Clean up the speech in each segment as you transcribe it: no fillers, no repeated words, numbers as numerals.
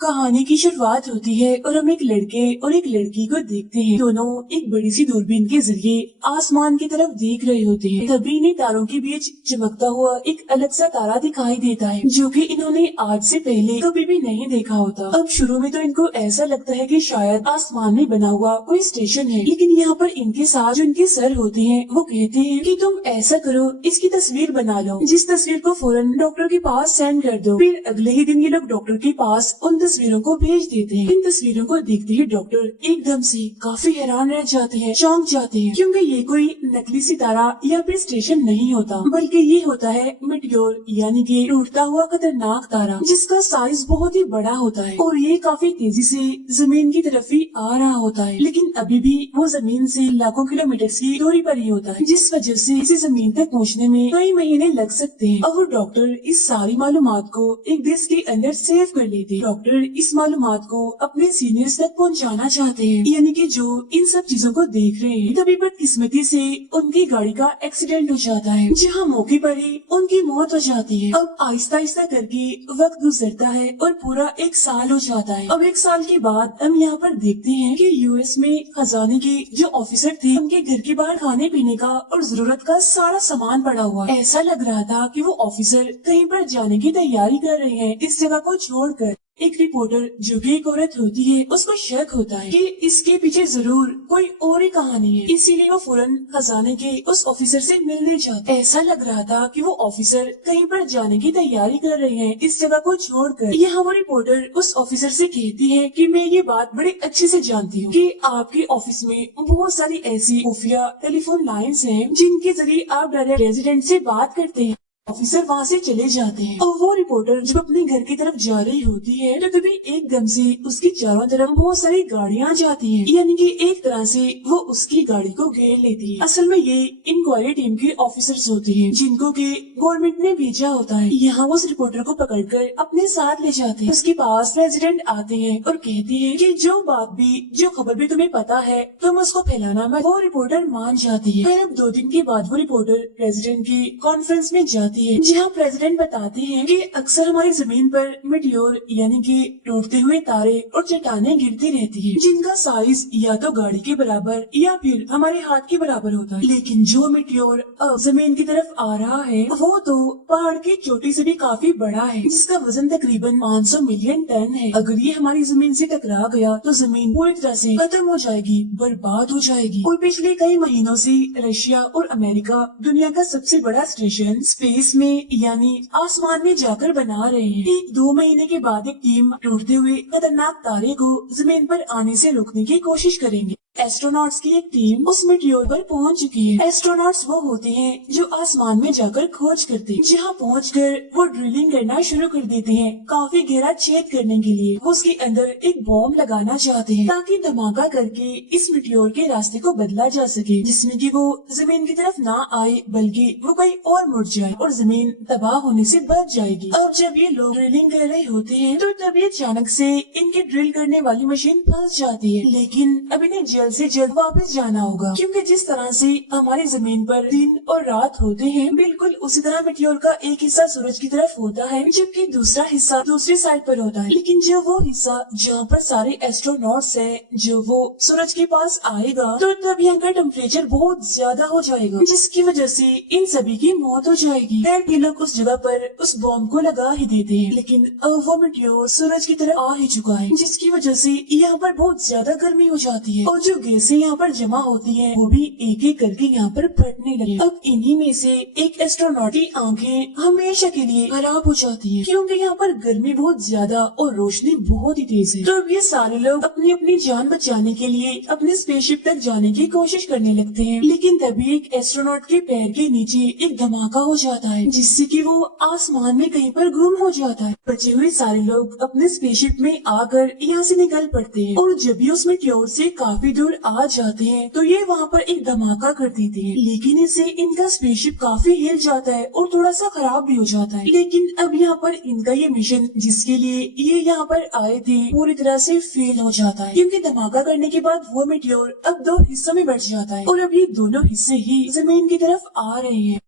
कहानी की शुरुआत होती है और हम एक लड़के और एक लड़की को देखते हैं। दोनों एक बड़ी सी दूरबीन के जरिए आसमान की तरफ देख रहे होते हैं। तभी इन्हें तारों के बीच चमकता हुआ एक अलग सा तारा दिखाई देता है, जो कि इन्होंने आज से पहले कभी भी नहीं देखा होता। अब शुरू में तो इनको ऐसा लगता है कि शायद आसमान में बना हुआ कोई स्टेशन है, लेकिन यहाँ पर इनके साथ जो इनके सर होते हैं वो कहते हैं कि तुम ऐसा करो, इसकी तस्वीर बना लो, जिस तस्वीर को फौरन डॉक्टर के पास सेंड कर दो। फिर अगले ही दिन ये लोग डॉक्टर के पास उन तस्वीरों को भेज देते हैं। इन तस्वीरों को देखते ही डॉक्टर एकदम से काफी हैरान रह जाते हैं, चौंक जाते हैं, क्योंकि ये कोई नकली सितारा या फिर स्टेशन नहीं होता, बल्कि ये होता है मीटियोर, यानी कि टूटता हुआ खतरनाक तारा, जिसका साइज बहुत ही बड़ा होता है और ये काफी तेजी से जमीन की तरफ ही आ रहा होता है। लेकिन अभी भी वो जमीन से लाखों किलोमीटर की दूरी पर ही होता है, जिस वजह से इसे जमीन तक पहुँचने में कई महीने लग सकते हैं। और वो डॉक्टर इस सारी मालूमात को एक डिस्क के अंदर सेव कर लेते हैं। डॉक्टर इस मालूमात को अपने सीनियर्स तक पहुंचाना चाहते हैं, यानी कि जो इन सब चीजों को देख रहे हैं। तभी बदकिस्मती से उनकी गाड़ी का एक्सीडेंट हो जाता है, जहां मौके पर ही उनकी मौत हो जाती है। अब आहिस्ता आहिस्ता करके वक्त गुजरता है और पूरा एक साल हो जाता है। अब एक साल के बाद हम यहाँ पर देखते हैं कि यूएस में खजाने के जो ऑफिसर थे, उनके घर के बाहर खाने पीने का और जरूरत का सारा सामान पड़ा हुआ। ऐसा लग रहा था कि वो ऑफिसर कहीं पर जाने की तैयारी कर रहे हैं इस जगह को छोड़कर। एक रिपोर्टर जो कि एक औरत होती है, उसको शक होता है कि इसके पीछे जरूर कोई और ही कहानी है, इसीलिए वो फौरन खजाने के उस ऑफिसर से मिलने जाती है। ऐसा लग रहा था कि वो ऑफिसर कहीं पर जाने की तैयारी कर रहे हैं इस जगह को छोड़कर। यहाँ वो रिपोर्टर उस ऑफिसर से कहती है कि मैं ये बात बड़े अच्छे से जानती हूँ कि आपके ऑफिस में बहुत सारी ऐसी खुफिया टेलीफोन लाइन्स हैं जिनके जरिए आप डायरेक्ट रेजिडेंट से बात करते हैं। ऑफिसर वहाँ से चले जाते हैं और वो रिपोर्टर जब अपने घर की तरफ जा रही होती है तो तभी एकदम से उसकी चारों तरफ बहुत सारी गाड़ियाँ जाती हैं, यानी कि एक तरह से वो उसकी गाड़ी को घेर लेती है। असल में ये इंक्वायरी टीम के ऑफिसर्स होते हैं जिनको कि गवर्नमेंट ने भेजा होता है। यहाँ वो उस रिपोर्टर को पकड़कर अपने साथ ले जाते हैं। उसके पास प्रेसिडेंट आते हैं और कहते हैं कि जो बात भी, जो खबर भी तुम्हें पता है तुम उसको फैलाना मत। वो रिपोर्टर मान जाती है। फिर अब 2 दिन के बाद वो रिपोर्टर प्रेसिडेंट की कॉन्फ्रेंस में जाती है, जहाँ प्रेसिडेंट बताते हैं कि अक्सर हमारी जमीन पर मीटियोर यानी कि टूटते हुए तारे और चट्टानें गिरती रहती हैं, जिनका साइज या तो गाड़ी के बराबर या फिर हमारे हाथ के बराबर होता है। लेकिन जो मीटियोर अब जमीन की तरफ आ रहा है वो तो पहाड़ की चोटी से भी काफी बड़ा है, जिसका वजन तकरीबन 500 मिलियन टन है। अगर ये हमारी जमीन से टकरा गया तो जमीन पूरी तरह से खत्म हो जाएगी, बर्बाद हो जाएगी। और पिछले कई महीनों से रशिया और अमेरिका दुनिया का सबसे बड़ा स्टेशन स्पेस में यानी आसमान में जाकर बना रहे हैं। एक 2 महीने के बाद एक टीम टूटते हुए खतरनाक तारे को जमीन पर आने से रोकने की कोशिश करेंगे। एस्ट्रोनॉट्स की एक टीम उस मीटियोर पर पहुंच चुकी है। एस्ट्रोनॉट्स वो होते हैं जो आसमान में जाकर खोज करते हैं, जहां पहुंचकर वो ड्रिलिंग करना शुरू कर देते हैं काफी गहरा छेद करने के लिए। वो उसके अंदर एक बॉम्ब लगाना चाहते हैं ताकि धमाका करके इस मीटियोर के रास्ते को बदला जा सके, जिसमें कि वो जमीन की तरफ ना आए बल्कि वो कहीं और मुड़ जाए और जमीन तबाह होने से बच जाएगी। अब जब ये लोग ड्रिलिंग कर रहे होते हैं तो तभी अचानक से इनकी ड्रिल करने वाली मशीन फंस जाती है। लेकिन अब इन्हें जल्द से जल्द वापस जाना होगा, क्योंकि जिस तरह से हमारी जमीन पर दिन और रात होते हैं, बिल्कुल उसी तरह मीटियोर का एक हिस्सा सूरज की तरफ होता है, जबकि दूसरा हिस्सा दूसरी साइड पर होता है। लेकिन जो वो हिस्सा जहाँ पर सारे एस्ट्रोनॉट्स हैं, जो वो सूरज के पास आएगा तो तब यहाँ का टेम्परेचर बहुत ज्यादा हो जाएगा, जिसकी वजह से इन सभी की मौत हो जाएगी। ये लोग उस जगह पर उस बॉम्ब को लगा ही देते हैं, लेकिन अब वो मीटियोर सूरज की तरफ आ ही चुका है, जिसकी वजह से यहाँ पर बहुत ज्यादा गर्मी हो जाती है और जो गैसें यहाँ पर जमा होती हैं वो भी एक एक करके यहाँ पर फटने लगे। अब इन्हीं में से एक एस्ट्रोनॉट की आंखें हमेशा के लिए खराब हो जाती है, क्योंकि यहाँ पर गर्मी बहुत ज्यादा और रोशनी बहुत ही तेज है। तो अब ये सारे लोग अपनी अपनी जान बचाने के लिए अपने स्पेसशिप तक जाने की कोशिश करने लगते हैं। लेकिन तभी एक एस्ट्रोनॉट के पैर के नीचे एक धमाका हो जाता है, जिससे कि वो आसमान में कहीं पर गुम हो जाता है। बचे हुए सारे लोग अपने स्पेसशिप में आकर यहाँ से निकल पड़ते हैं और जब भी उस मीटियोर से काफी दूर आ जाते हैं तो ये वहाँ पर एक धमाका कर देते हैं। लेकिन इससे इनका स्पेसशिप काफी हिल जाता है और थोड़ा सा खराब भी हो जाता है। लेकिन अब यहाँ पर इनका ये मिशन जिसके लिए ये यहाँ पर आए थे पूरी तरह से फेल हो जाता है, क्योंकि धमाका करने के बाद वो मीटियोर अब 2 हिस्सों में बट जाता है और अब ये दोनों हिस्से ही जमीन की तरफ आ रहे हैं।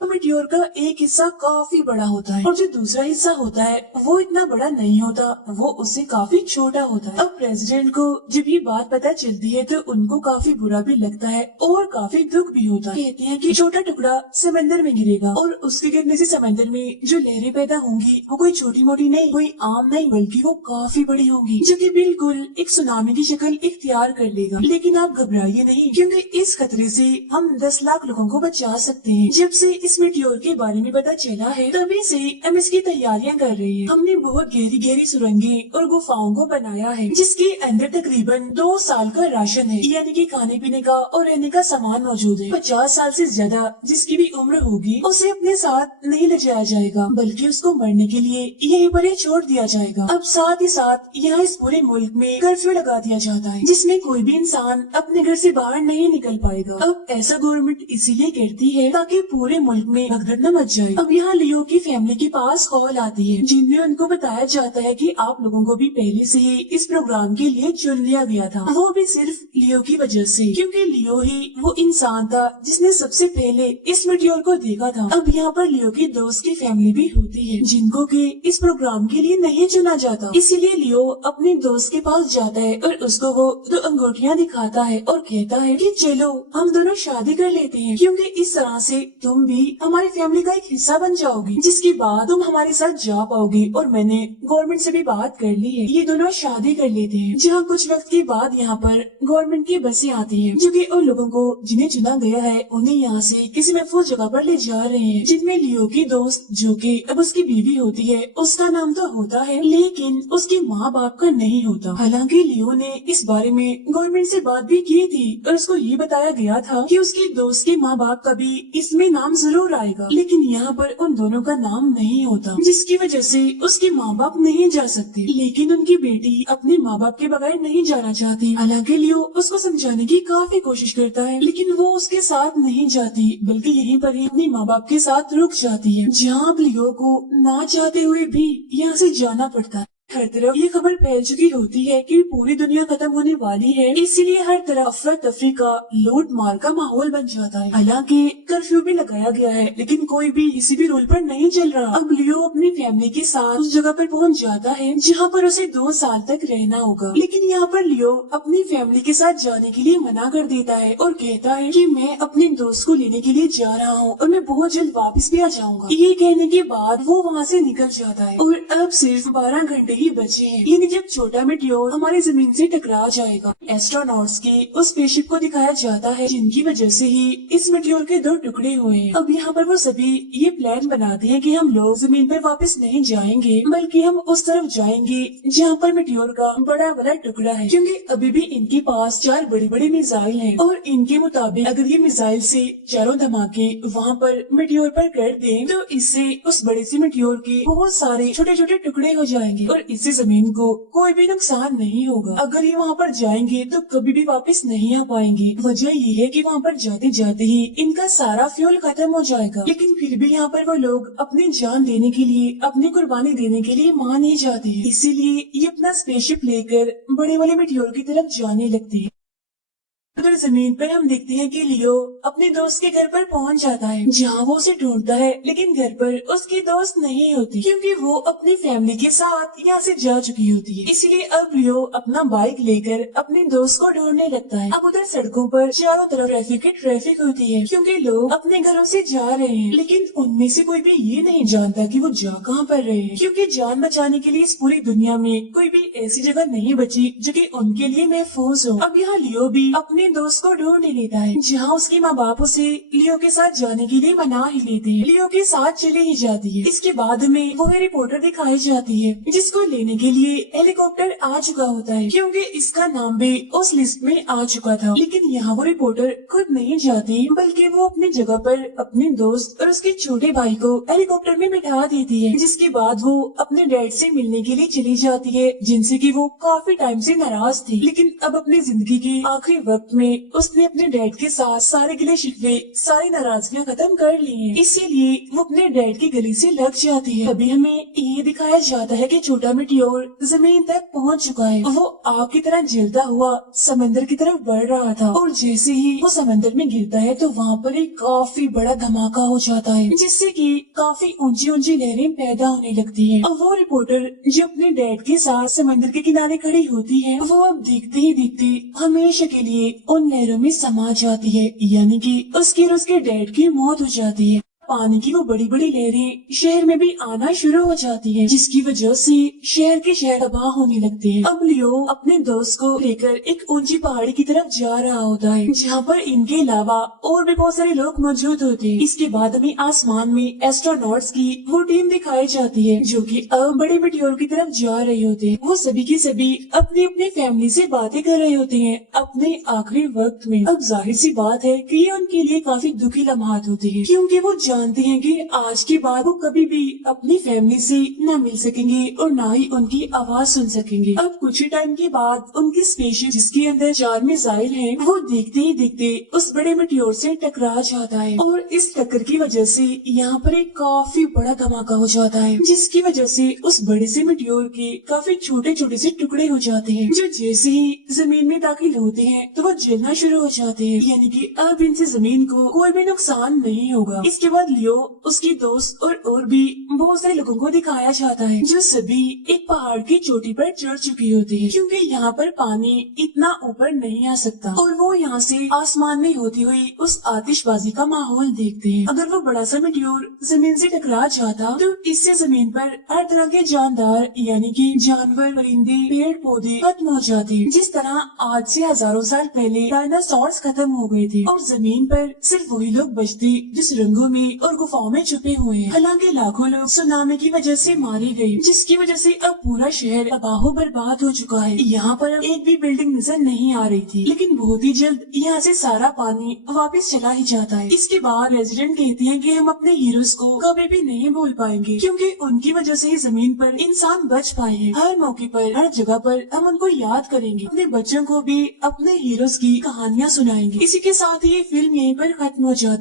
मीटियोर का एक हिस्सा काफी बड़ा होता है और जो दूसरा हिस्सा होता है वो इतना बड़ा नहीं होता, वो उससे काफी छोटा होता है। अब प्रेसिडेंट को जब ये बात पता चलती है तो उनको काफी बुरा भी लगता है और काफी दुख भी होता है। कहते हैं कि छोटा टुकड़ा समंदर में गिरेगा और उसके गिरने से समंदर में जो लहरें पैदा होंगी वो कोई छोटी मोटी नहीं, कोई आम नहीं, बल्कि वो काफी बड़ी होंगी, जो कि बिल्कुल एक सुनामी की शक्ल इख्तियार कर लेगा। लेकिन आप घबराइए नहीं, क्योंकि इस खतरे से हम 10 लाख लोगों को बचा सकते हैं। जब से इस मीटियोर के बारे में पता चला है तभी से हम इसकी तैयारियां कर रहे हैं। हमने बहुत गहरी गहरी सुरंगें और गुफाओं को बनाया है जिसके अंदर तकरीबन 2 साल का राशन है, यानी कि खाने पीने का और रहने का सामान मौजूद है। 50 साल से ज्यादा जिसकी भी उम्र होगी उसे अपने साथ नहीं ले जाया जाएगा, बल्कि उसको मरने के लिए यहीं पर ही छोड़ दिया जाएगा। अब साथ ही साथ यहाँ इस पूरे मुल्क में कर्फ्यू लगा दिया जाता है जिसमें कोई भी इंसान अपने घर से बाहर नहीं निकल पाएगा। अब ऐसा गवर्नमेंट इसीलिए करती है ताकि पूरे मुल्क में भगदड़ न मच जाए। अब यहाँ लियो की फैमिली के पास कॉल आती है जिनमें उनको बताया जाता है कि आप लोगों को भी पहले से ही इस प्रोग्राम के लिए चुन लिया गया था, वो भी सिर्फ लियो की वजह से, क्योंकि लियो ही वो इंसान था जिसने सबसे पहले इस मीटियोर को देखा था। अब यहाँ पर लियो की दोस्त की फैमिली भी होती है जिनको कि इस प्रोग्राम के लिए नहीं चुना जाता, इसीलिए लियो अपने दोस्त के पास जाता है और उसको वो 2 अंगूठियाँ दिखाता है और कहता है कि चलो हम दोनों शादी कर लेते हैं, क्योंकि इस तरह से तुम भी हमारी फैमिली का एक हिस्सा बन जाओगी, जिसके बाद तुम हमारे साथ जा पाओगी और मैंने गवर्नमेंट से भी बात कर ली है, ये दोनों शादी कर लेते हैं। जहाँ कुछ वक्त के बाद यहाँ पर गवर्नमेंट की बसें आती हैं जो कि उन लोगों को जिन्हें चुना गया है उन्हें यहाँ से किसी महफूज जगह पर ले जा रहे हैं, जिनमें लियो की दोस्त जो कि अब उसकी बीवी होती है उसका नाम तो होता है लेकिन उसके माँ बाप का नहीं होता। हालांकि लियो ने इस बारे में गवर्नमेंट से बात भी की थी और उसको ये बताया गया था कि उसके दोस्त के माँ बाप का भी इसमें नाम जरूर आएगा, लेकिन यहाँ पर उन दोनों का नाम नहीं होता, जिसकी वजह से उसके माँ बाप नहीं जा सकते। लेकिन उनकी बेटी अपने माँ बाप के बगैर नहीं जाना चाहती। हालांकि लियो उसको समझाने की काफी कोशिश करता है लेकिन वो उसके साथ नहीं जाती, बल्कि यहीं पर ही अपने माँ बाप के साथ रुक जाती है, जहाँ अब लियो को ना चाहते हुए भी यहाँ से जाना पड़ता है। हर तरफ ये खबर फैल चुकी होती है कि पूरी दुनिया खत्म होने वाली है, इसीलिए हर तरफ अफरा तफरी का लूट मार का माहौल बन जाता है। हालांकि कर्फ्यू भी लगाया गया है लेकिन कोई भी किसी भी रूल पर नहीं चल रहा। अब लियो अपनी फैमिली के साथ उस जगह पर पहुंच जाता है जहां पर उसे 2 साल तक रहना होगा, लेकिन यहाँ पर लियो अपनी फैमिली के साथ जाने के लिए मना कर देता है और कहता है कि मैं अपने दोस्त को लेने के लिए जा रहा हूँ और मैं बहुत जल्द वापस भी आ जाऊंगा। ये कहने के बाद वो वहाँ से निकल जाता है और अब सिर्फ 12 घंटे ही बचे हैं, यानी जब छोटा मीटियोर हमारी जमीन से टकरा जाएगा। एस्ट्रोनॉट्स की उस स्पेसशिप को दिखाया जाता है जिनकी वजह से ही इस मीटियोर के 2 टुकड़े हुए हैं। अब यहाँ पर वो सभी ये प्लान बनाते हैं कि हम लोग जमीन पर वापस नहीं जाएंगे, बल्कि हम उस तरफ जाएंगे जहाँ पर मीटियोर का बड़ा वाला टुकड़ा है, क्योंकि अभी भी इनके पास 4 बड़े बड़े मिसाइल हैं और इनके मुताबिक अगर ये मिसाइल से चारों धमाके वहाँ पर मीटियोर पर कर दें तो इससे उस बड़े से मीटियोर के बहुत सारे छोटे छोटे टुकड़े हो जाएंगे और इससे जमीन को कोई भी नुकसान नहीं होगा। अगर ये वहाँ पर जाएंगे तो कभी भी वापस नहीं आ पाएंगे। वजह ये है कि वहाँ पर जाते जाते ही इनका सारा फ्यूल खत्म हो जाएगा, लेकिन फिर भी यहाँ पर वो लोग अपनी जान देने के लिए, अपनी कुर्बानी देने के लिए मान नहीं जाते हैं, इसीलिए ये अपना स्पेसशिप लेकर बड़े वाले मीटियोर की तरफ जाने लगते हैं। उधर जमीन पर हम देखते हैं कि लियो अपने दोस्त के घर पर पहुंच जाता है, जहां वो उसे ढूंढता है, लेकिन घर पर उसकी दोस्त नहीं होती क्योंकि वो अपनी फैमिली के साथ यहाँ से जा चुकी होती है। इसीलिए अब लियो अपना बाइक लेकर अपने दोस्त को ढूंढने लगता है। अब उधर सड़कों पर चारों तरफ ट्रैफिक होती है क्योंकि लोग अपने घरों से जा रहे हैं, लेकिन उनमें से कोई भी ये नहीं जानता कि वो जा कहाँ पर रहे हैं, क्योंकि जान बचाने के लिए इस पूरी दुनिया में कोई भी ऐसी जगह नहीं बची जो कि उनके लिए महफूज हो। अब यहाँ लियो भी अपने दोस्त को ढूंढ लेता है, जहाँ उसके माँ बाप उसे लियो के साथ जाने के लिए मना ही लेते हैं। लियो के साथ चली ही जाती है। इसके बाद में वो रिपोर्टर दिखाई जाती है जिसको लेने के लिए हेलीकॉप्टर आ चुका होता है, क्योंकि इसका नाम भी उस लिस्ट में आ चुका था। लेकिन यहाँ वो रिपोर्टर खुद नहीं जाती, बल्कि वो अपनी जगह पर अपने दोस्त और उसके छोटे भाई को हेलीकॉप्टर में बिठा देती है, जिसके बाद वो अपने डैड से मिलने के लिए चली जाती है, जिनसे कि वो काफी टाइम से नाराज थी, लेकिन अब अपनी जिंदगी के आखिरी वक्त वक्त में उसने अपने डैड के साथ सारे गिले शिकवे, सारी नाराजगियां खत्म कर ली हैं। इसीलिए वो अपने डैड की गली से लग जाती है। अभी हमें ये दिखाया जाता है कि छोटा मिटियोर जमीन तक पहुंच चुका है। वो आग की तरह जलता हुआ समंदर की तरफ बढ़ रहा था और जैसे ही वो समंदर में गिरता है तो वहाँ पर एक काफी बड़ा धमाका हो जाता है, जिससे कि काफी ऊंची ऊंची लहरें पैदा होने लगती हैं। अब वो रिपोर्टर जो अपने डैड के साथ समंदर के किनारे खड़ी होती है, वो अब देखते ही देखते हमेशा के लिए उन लहरों में समा जाती है, यानी कि उसके और उसके डैड की मौत हो जाती है। पानी की वो बड़ी बड़ी लहरें शहर में भी आना शुरू हो जाती है, जिसकी वजह से शहर के शहर तबाह होने लगते हैं। अब लियो अपने दोस्त को लेकर एक ऊंची पहाड़ी की तरफ जा रहा होता है, जहाँ पर इनके अलावा और भी बहुत सारे लोग मौजूद होते हैं। इसके बाद हमें आसमान में एस्ट्रोनॉट्स की वो टीम दिखाई जाती है, जो कि अब बड़े मिटियोर की तरफ जा रहे होते हैं। वो सभी के सभी अपनी अपनी फैमिली से बातें कर रहे होते हैं अपने आखिरी वक्त में। अब जाहिर सी बात है कि ये उनके लिए काफी दुखी लम्हात होते हैं, क्योंकि वो जानते हैं कि आज के बाद वो कभी भी अपनी फैमिली से न मिल सकेंगे और न ही उनकी आवाज सुन सकेंगे। अब कुछ ही टाइम के बाद उनकी स्पेसशिप, जिसके अंदर 4 मिसाइल हैं, वो देखते ही देखते उस बड़े मिटियोर से टकरा जाता है और इस टक्कर की वजह से यहाँ पर एक काफी बड़ा धमाका हो जाता है, जिसकी वजह से उस बड़े से मिटियोर के काफी छोटे छोटे से टुकड़े हो जाते हैं, जो जैसे ही जमीन में दाखिल होते हैं तो वो जलना शुरू हो जाते हैं, यानी कि अब इनसे जमीन को कोई भी नुकसान नहीं होगा। इसके बाद लियो, उसकी दोस्त और भी बहुत सारे लोगों को दिखाया जाता है, जो सभी एक पहाड़ की चोटी पर चढ़ चुके होते हैं, क्योंकि यहाँ पर पानी इतना ऊपर नहीं आ सकता और वो यहाँ से आसमान में होती हुई उस आतिशबाजी का माहौल देखते हैं। अगर वो बड़ा सा मिटियोर जमीन से टकरा जाता तो इससे जमीन पर हर तरह के जानदार, यानी कि जानवर, परिंदे, पेड़ पौधे खत्म हो जाते, जिस तरह आज से हजारों साल पहले डायनासोर्स खत्म हो गए थे और जमीन पर सिर्फ वही लोग बचते जिस रंगों में और गुफाओं में छुपे हुए हैं। हालांकि लाखों लोग सुनामी की वजह से मारे गए, जिसकी वजह से अब पूरा शहर तबाह बर्बाद हो चुका है। यहाँ पर एक भी बिल्डिंग नजर नहीं आ रही थी, लेकिन बहुत ही जल्द यहाँ से सारा पानी वापस चला ही जाता है। इसके बाद रेजिडेंट कहते हैं कि हम अपने हीरोज को कभी भी नहीं भूल पाएंगे, क्योंकि उनकी वजह से ही जमीन पर इंसान बच पाए हैं। हर मौके पर, हर जगह पर हम उनको याद करेंगे, अपने बच्चों को भी अपने हीरोज की कहानियाँ सुनाएंगे। इसी के साथ ही ये फिल्म यहीं पर खत्म हो जाती है।